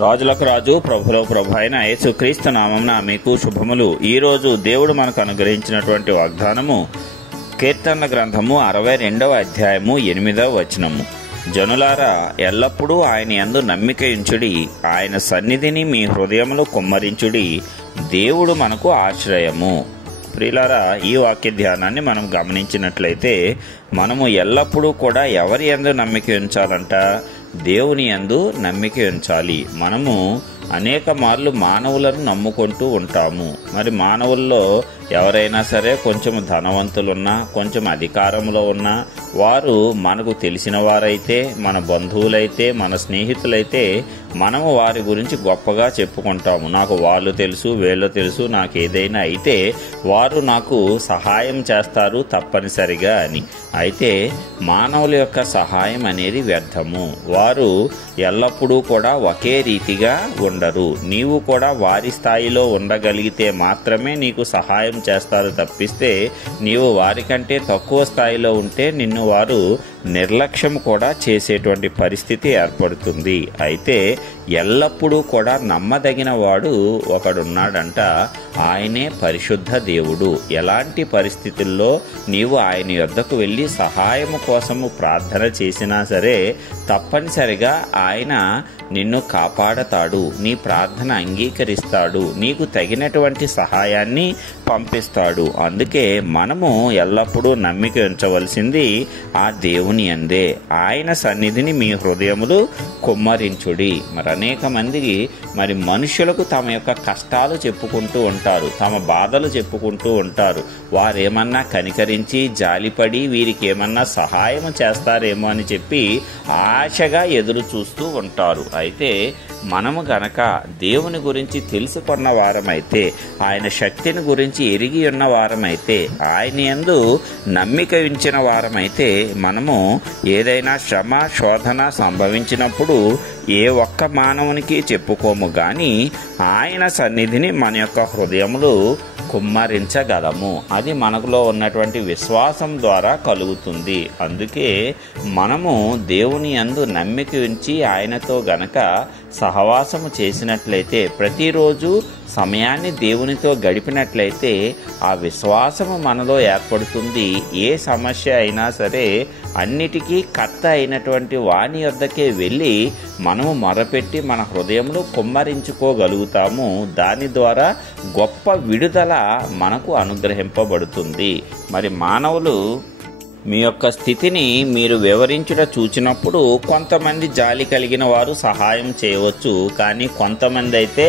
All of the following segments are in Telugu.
రాజులకు రాజు ప్రభులకు ప్రభు అయిన యేసుక్రీస్తు నామమున మీకు శుభములు. ఈరోజు దేవుడు మనకు అనుగ్రహించినటువంటి వాగ్దానము కీర్తనల గ్రంథము 62వ అధ్యాయము 8వ వచనము. జనులారా, ఎల్లప్పుడూ ఆయన యందు నమ్మిక ఉంచుడి, ఆయన సన్నిధిని మీ హృదయములో కుమ్మరించుడి, దేవుడు మనకు ఆశ్రయము. ప్రియులారా, ఈ వాక్య ధ్యానాన్ని మనం గమనించినట్లయితే మనము ఎల్లప్పుడూ కూడా ఎవరి యందు నమ్మిక ఉంచాలంట? దేవుని యందు నమ్మిక ఉంచాలి. మనము అనేక మార్లు మానవులను నమ్ముకుంటూ ఉంటాము. మరి మానవుల్లో ఎవరైనా సరే కొంచెం ధనవంతులున్నా, కొంచెం అధికారంలో ఉన్నా, వారు మనకు తెలిసిన వారైతే, మన బంధువులైతే, మన స్నేహితులైతే మనము వారి గురించి గొప్పగా చెప్పుకుంటాము. నాకు వాళ్ళు తెలుసు, వీళ్ళు తెలుసు, నాకు ఏదైనా అయితే వారు నాకు సహాయం చేస్తారు తప్పనిసరిగా అని. అయితే మానవుల యొక్క సహాయం అనేది వ్యర్థము. వారు ఎల్లప్పుడూ కూడా ఒకే రీతిగా ఉండరు. నీవు కూడా వారి స్థాయిలో ఉండగలిగితే మాత్రమే నీకు సహాయం చేస్తారు తప్పిస్తే నీవు వారికంటే తక్కువ స్థాయిలో ఉంటే నిన్ను వారు నిర్లక్ష్యం కూడా చేసేటువంటి పరిస్థితి ఏర్పడుతుంది. అయితే ఎల్లప్పుడూ కూడా నమ్మదగిన వాడు ఒకడున్నాడంట, ఆయనే పరిశుద్ధ దేవుడు. ఎలాంటి పరిస్థితుల్లో నీవు ఆయన యొద్దకు వెళ్ళి సహాయము కోసము ప్రార్థన చేసినా సరే తప్పనిసరిగా ఆయన నిన్ను కాపాడతాడు, నీ ప్రార్థన అంగీకరిస్తాడు, నీకు తగినటువంటి సహాయాన్ని పంపిస్తాడు. అందుకే మనము ఎల్లప్పుడూ నమ్మిక ఉంచవలసింది ఆ దేవుని అందే. ఆయన సన్నిధిని మీ హృదయములు కుమ్మరించుడి. మరి అనేక మందికి మనుషులకు తమ యొక్క కష్టాలు చెప్పుకుంటూ ఉంటారు, తమ బాధలు చెప్పుకుంటూ ఉంటారు. వారేమన్నా కనికరించి జాలిపడి వీరికి ఏమన్నా సహాయం చేస్తారేమో అని చెప్పి ఆశగా ఎదురు చూస్తూ ఉంటారు. అయితే మనము గనక దేవుని గురించి తెలుసుకున్న వారమైతే, ఆయన శక్తిని గురించి ఎరిగి ఉన్న వారమైతే, ఆయన యందు నమ్మిక ఉంచిన వారమైతే మనము ఏదైనా శ్రమ శోధన సంభవించినప్పుడు ఏ ఒక్క మానవునికి చెప్పుకోము గాని ఆయన సన్నిధిని మన యొక్క హృదయములు కుమ్మరించగలము. అది మనకులో ఉన్నటువంటి విశ్వాసం ద్వారా కలుగుతుంది. అందుకే మనము దేవుని యందు నమ్మిక ఉంచి ఆయనతో గనక సహవాసము చేసినట్లయితే, ప్రతిరోజు సమయాన్ని దేవునితో గడిపినట్లయితే ఆ విశ్వాసము మనలో ఏర్పడుతుంది. ఏ సమస్య అయినా సరే అన్నిటికీ కర్త అయినటువంటి వాని యొద్దకే వెళ్ళి మనము మొరపెట్టి మన హృదయంలో కుమ్మరించుకోగలుగుతాము. దాని ద్వారా గొప్ప విడుదల మనకు అనుగ్రహింపబడుతుంది. మరి మానవులు మీ యొక్క స్థితిని మీరు వివరించుట చూచినప్పుడు కొంతమంది జాలి కలిగిన వారు సహాయం చేయవచ్చు, కానీ కొంతమంది అయితే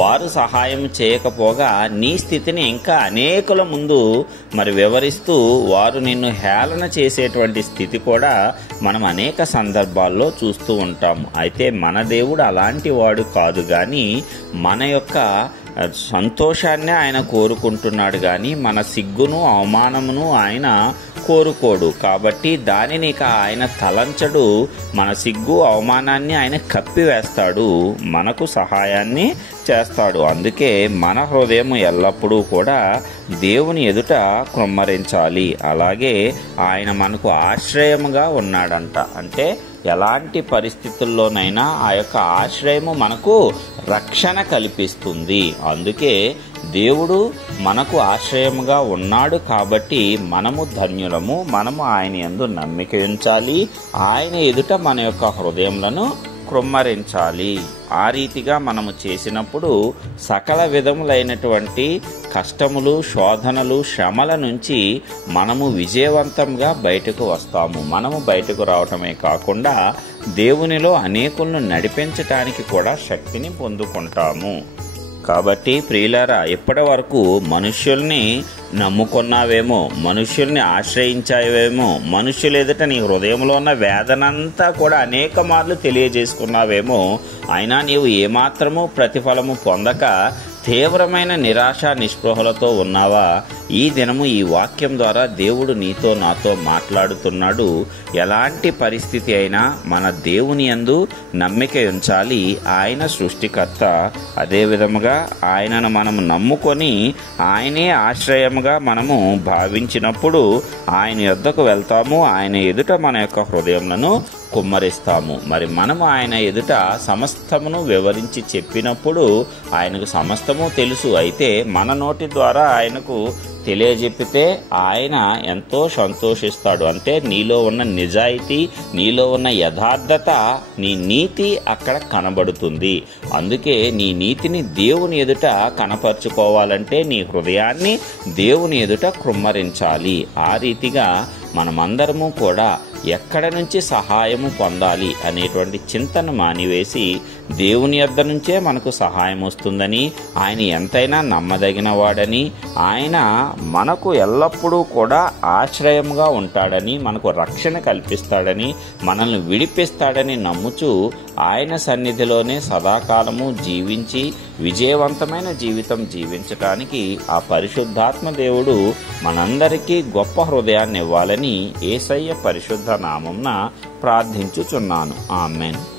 వారు సహాయం చేయకపోగా నీ స్థితిని ఇంకా అనేకుల ముందు వివరిస్తూ వారు నిన్ను హేళన చేసేటువంటి స్థితి కూడా మనం అనేక సందర్భాల్లో చూస్తూ ఉంటాము. అయితే మన దేవుడు అలాంటి వాడు కాదు, కానీ మన యొక్క సంతోషాన్ని ఆయన కోరుకుంటున్నాడు, కానీ మన సిగ్గును అవమానమును ఆయన కోరుకోడు. కాబట్టి దానిని ఆయన తలంచడు. మన సిగ్గు అవమానాన్ని ఆయన కప్పివేస్తాడు, మనకు సహాయాన్ని చేస్తాడు. అందుకే మన హృదయం ఎల్లప్పుడూ కూడా దేవుని ఎదుట కృమ్మరించాలి. అలాగే ఆయన మనకు ఆశ్రయముగా ఉన్నాడంట. అంటే ఎలాంటి పరిస్థితుల్లోనైనా ఆ యొక్క ఆశ్రయము మనకు రక్షణ కల్పిస్తుంది. అందుకే దేవుడు మనకు ఆశ్రయముగా ఉన్నాడు కాబట్టి మనము ధన్యులము. మనము ఆయన యందు నమ్మిక ఉంచాలి, ఆయన ఎదుట మన యొక్క హృదయములను కృమ్మరించాలి. ఆ రీతిగా మనము చేసినప్పుడు సకల విధములైనటువంటి కష్టములు, శోధనలు, శ్రమల నుంచి మనము విజయవంతంగా బయటకు వస్తాము. మనము బయటకు రావటమే కాకుండా దేవునిలో అనేకులను నడిపించటానికి కూడా శక్తిని పొందుకుంటాము. కాబట్టి ప్రియులారా, ఇప్పటి వరకు మనుష్యుల్ని నమ్ముకున్నావేమో, మనుష్యుల్ని ఆశ్రయించావేమో, మనుష్యులు ఎదుట నీ హృదయంలో ఉన్న వేదనంతా కూడా అనేక మార్లు తెలియజేసుకున్నావేమో, అయినా నీవు ఏమాత్రము ప్రతిఫలము పొందక తీవ్రమైన నిరాశ నిస్పృహలతో ఉన్నావా? ఈ దినము ఈ వాక్యం ద్వారా దేవుడు నీతో నాతో మాట్లాడుతున్నాడు. ఎలాంటి పరిస్థితి అయినా మన దేవుని యందు నమ్మిక ఉంచాలి. ఆయన సృష్టికర్త. అదే విధముగా ఆయనను మనము నమ్ముకొని ఆయనే ఆశ్రయముగా మనము భావించినప్పుడు ఆయన యొద్దకు వెళ్తాము. ఆయన ఎదుట మన యొక్క హృదయములను కుమ్మరిస్తాము. మరి మనము ఆయన ఎదుట సమస్తమును వివరించి చెప్పినప్పుడు ఆయనకు సమస్తము తెలుసు. అయితే మన నోటి ద్వారా ఆయనకు తెలియజెప్పితే ఆయన ఎంతో సంతోషిస్తాడు. అంటే నీలో ఉన్న నిజాయితీ, నీలో ఉన్న యథార్థత, నీ నీతి అక్కడ కనబడుతుంది. అందుకే నీ నీతిని దేవుని ఎదుట కనపరుచుకోవాలంటే నీ హృదయాన్ని దేవుని ఎదుట కృమ్మరించాలి. ఆ రీతిగా మనమందరము కూడా ఎక్కడ నుంచి సహాయము పొందాలి అనేటువంటి చింతను మానివేసి దేవుని యొద్ద నుంచే మనకు సహాయం వస్తుందని, ఆయన ఎంతైనా నమ్మదగిన వాడని, ఆయన మనకు ఎల్లప్పుడూ కూడా ఆశ్రయంగా ఉంటాడని, మనకు రక్షణ కల్పిస్తాడని, మనల్ని విడిపిస్తాడని నమ్ముచు ఆయన సన్నిధిలోనే సదాకాలము జీవించి విజయవంతమైన జీవితం జీవించటానికి ఆ పరిశుద్ధాత్మ దేవుడు మనందరికీ గొప్ప హృదయాన్ని ఇవ్వాలని యేసయ్య పరిశుద్ధ నామమున ప్రార్థించుచున్నాను. ఆమేన్.